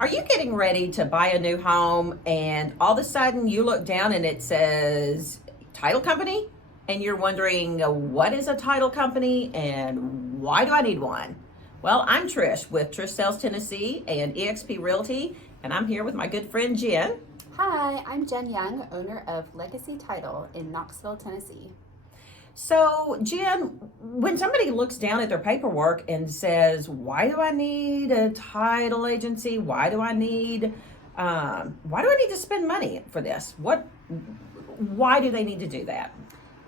Are you getting ready to buy a new home and all of a sudden you look down and it says title company and you're wondering what is a title company and why do I need one? Well, I'm Trish with Trish Sells Tennessee and eXp Realty, and I'm here with my good friend Jen. Hi, I'm Jenye Young, owner of Legacy Title in Knoxville, Tennessee. So, Jen, when somebody looks down at their paperwork and says, "Why do I need a title agency? Why do I need to spend money for this? Why do they need to do that?"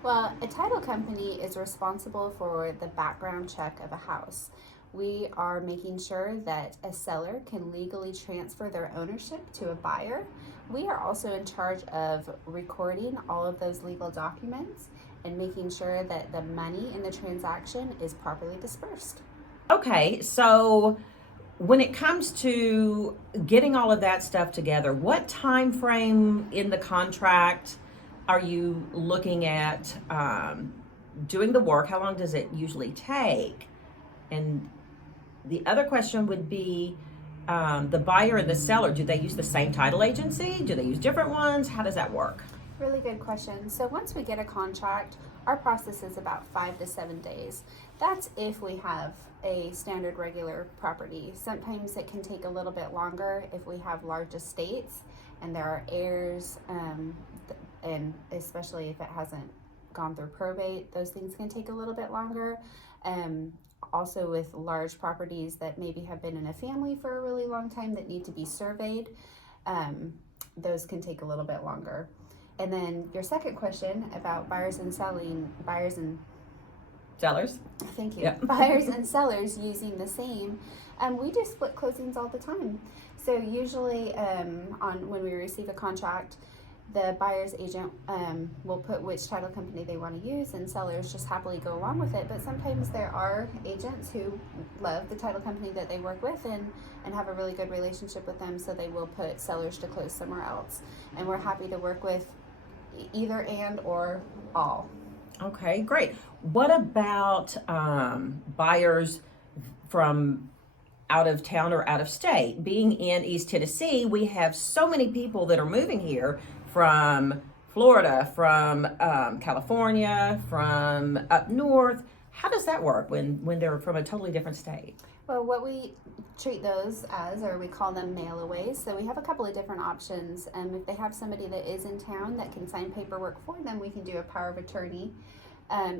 Well, a title company is responsible for the background check of a house. We are making sure that a seller can legally transfer their ownership to a buyer. We are also in charge of recording all of those legal documents and making sure that the money in the transaction is properly dispersed. Okay, so when it comes to getting all of that stuff together, what time frame in the contract are you looking at doing the work? How long does it usually take? And the other question would be the buyer and the seller, do they use the same title agency? Do they use different ones? How does that work? Really good question. So once we get a contract, our process is about 5 to 7 days. That's if we have a standard regular property. Sometimes it can take a little bit longer if we have large estates and there are heirs, and especially if it hasn't gone through probate, those things can take a little bit longer. Also with large properties that maybe have been in a family for a really long time that need to be surveyed, those can take a little bit longer. And then your second question about buyers and Sellers? thank you. Yep. Buyers and sellers using the same. We do split closings all the time. So usually when we receive a contract, the buyer's agent will put which title company they want to use, and sellers just happily go along with it. But sometimes there are agents who love the title company that they work with and have a really good relationship with them, so they will put sellers to close somewhere else. And we're happy to work with either and or all. Okay, great. What about buyers from out of town or out of state? Being in East Tennessee, we have so many people that are moving here from Florida, from California, from up north. How does that work when they're from a totally different state? Well, what we treat those as, or we call them mail-aways. So we have a couple of different options. If they have somebody that is in town that can sign paperwork for them, we can do a power of attorney.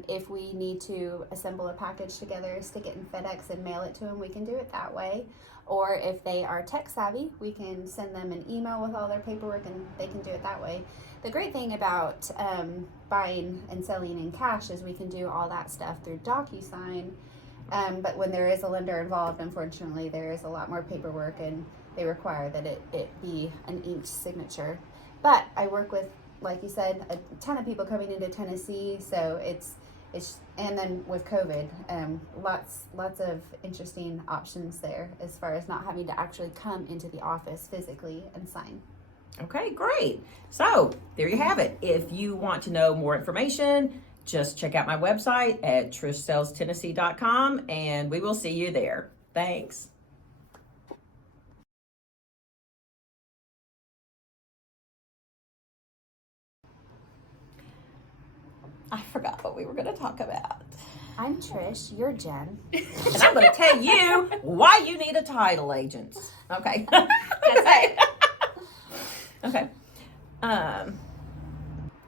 If we need to assemble a package together, stick it in FedEx and mail it to them, we can do it that way. Or if they are tech savvy, we can send them an email with all their paperwork and they can do it that way. The great thing about buying and selling in cash is we can do all that stuff through DocuSign. But when there is a lender involved, unfortunately, there is a lot more paperwork and they require that it be an inked signature. But I work with, like you said, a ton of people coming into Tennessee, so it's and then with COVID, lots of interesting options there as far as not having to actually come into the office physically and sign. Okay, great. So there you have it. If you want to know more information, just check out my website at trishsellstennessee.com and we will see you there. Thanks. I forgot what we were going to talk about. I'm Trish, you're Jen. And I'm going to tell you why you need a title agent. Okay. Okay. Okay.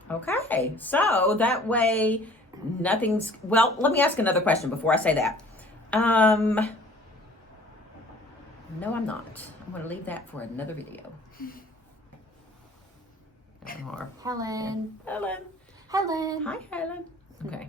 Okay. So that way nothing's, well, let me ask another question before I say that. No, I'm not. I'm going to leave that for another video. Helen. Helen. Helen. Hi, Helen. Okay.